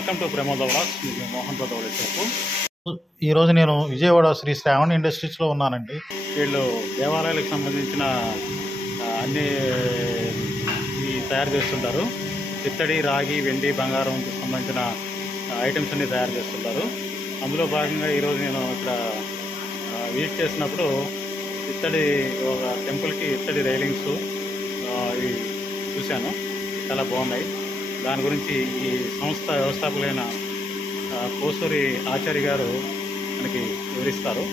Welcome to Pramoda vlogs. Mohan Pratap చెప్పు. ఈరోజు నేను విజయవాడ శ్రీ శ్రావణ్ ఇండస్ట్రీస్లో ఉన్నానండి. వీళ్ళు దేవాలయాలకు సంబంధించిన అన్ని తయారు చేస్తుంటారు. ఇత్తడి, రాగి, వెండి, బంగారంకి సంబంధించిన ఐటమ్స్ అన్ని తయారు చేస్తుంటారు. అందులో భాగంగా ఈరోజు నేను ఇక్కడ విజిట్ చేసినప్పుడు ఇత్తడి ఒక టెంపుల్కి ఇత్తడి రైలింగ్స్ ఇవి చూశాను. చాలా బాగున్నాయి. దాని గురించి ఈ సంస్థ వ్యవస్థాపకులైన కోసూరి ఆచార్య గారు మనకి వివరిస్తారు.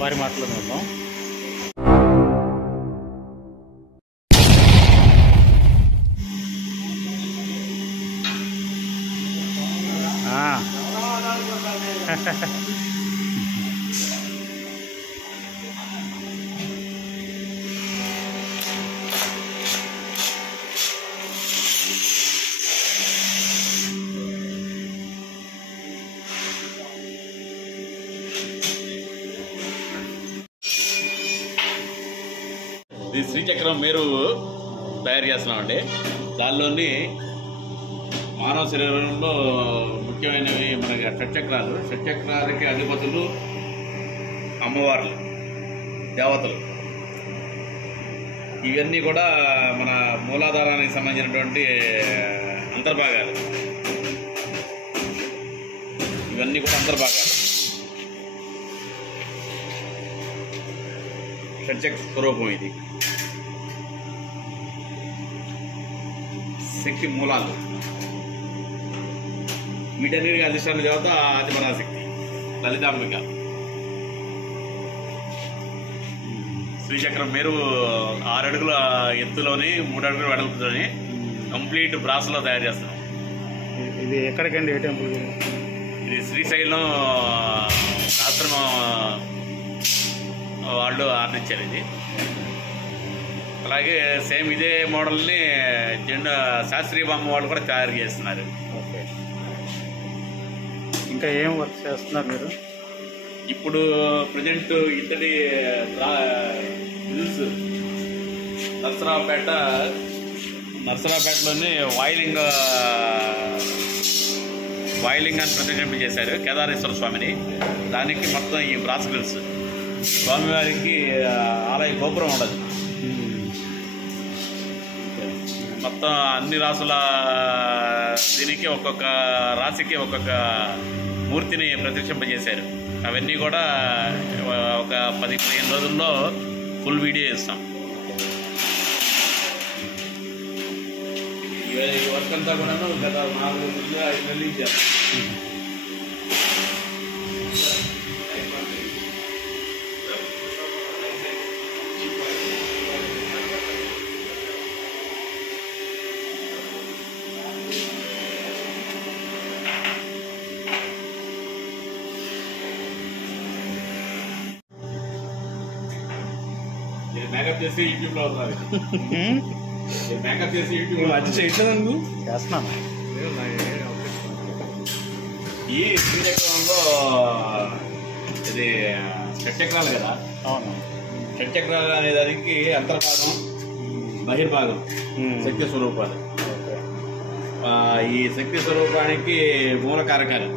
వారి మాటలో విందాం. ఇది శ్రీచక్రం మేరు తయారు చేస్తున్నామండి. దానిలోని మానవ శరీరంలో ముఖ్యమైనవి మనకి షట్చక్రాలు. షట్చక్రాలకి అధిపతులు అమ్మవార్లు, దేవతలు. ఇవన్నీ కూడా మన మూలాధారానికి సంబంధించినటువంటి అంతర్భాగాలు. ఇవన్నీ కూడా అంతర్భాగాలు. షట్చక్ర స్వరూపం ఇది. శక్తి మూలాలు. వీటన్నిటికీ అధిష్టాన దేవత ఆదిపరాశక్తి లలితాంబిక. శ్రీచక్రం మేరు 6 అడుగుల ఎత్తులోని 3 అడుగుల వెడల్పుతోని కంప్లీట్ బ్రాస్లో తయారు చేస్తున్నాం. ఇది ఎక్కడికండి? ఏ టెంపుల్? ఇది శ్రీశైలం ఆశ్రమం వాళ్ళు ఆర్డర్ ఇచ్చారు ఇది. అలాగే సేమ్ ఇదే మోడల్ని శాస్త్రీయ బొమ్మ వాళ్ళు కూడా తయారు చేస్తున్నారు. ఓకే. ఇంకా ఏం వర్క్ చేస్తున్నారు మీరు? ఇప్పుడు ప్రజెంట్ ఇతడి హిల్స్ నర్సరావుపేటలోని వాయిలింగాన్ని ప్రతిష్ఠింప చేశారు కేదారేశ్వర స్వామిని. దానికి మొత్తం ఈ బ్రాస్ గ్రిల్స్. స్వామివారికి ఆలయ గోపురం ఉండదు. మొత్తం అన్ని రాసుల దీనికి ఒక్కొక్క రాశికి ఒక్కొక్క మూర్తిని ప్రతిష్ఠింపజేశారు. అవన్నీ కూడా ఒక 10-15 రోజుల్లో ఫుల్ వీడియో ఇస్తాం. ఈ వర్క్ అంతా కూడా గత 4-5 నెలలు ఇచ్చారు. మేకప్ చేసి యూట్యూబ్ లో అవుతుంది. మేకప్ చేసి యూట్యూబ్ లో అది చేయట్లేదు. చేస్తున్నాను. ఈ శ్రీచక్రంలో ఇది షట్చక్రాలు కదా. అవును. షట్చక్రాలు అనే దానికి అంతర్భాగం, బహిర్భాగం శక్తి స్వరూపాలు. ఈ శక్తి స్వరూపానికి మూల కారకాలు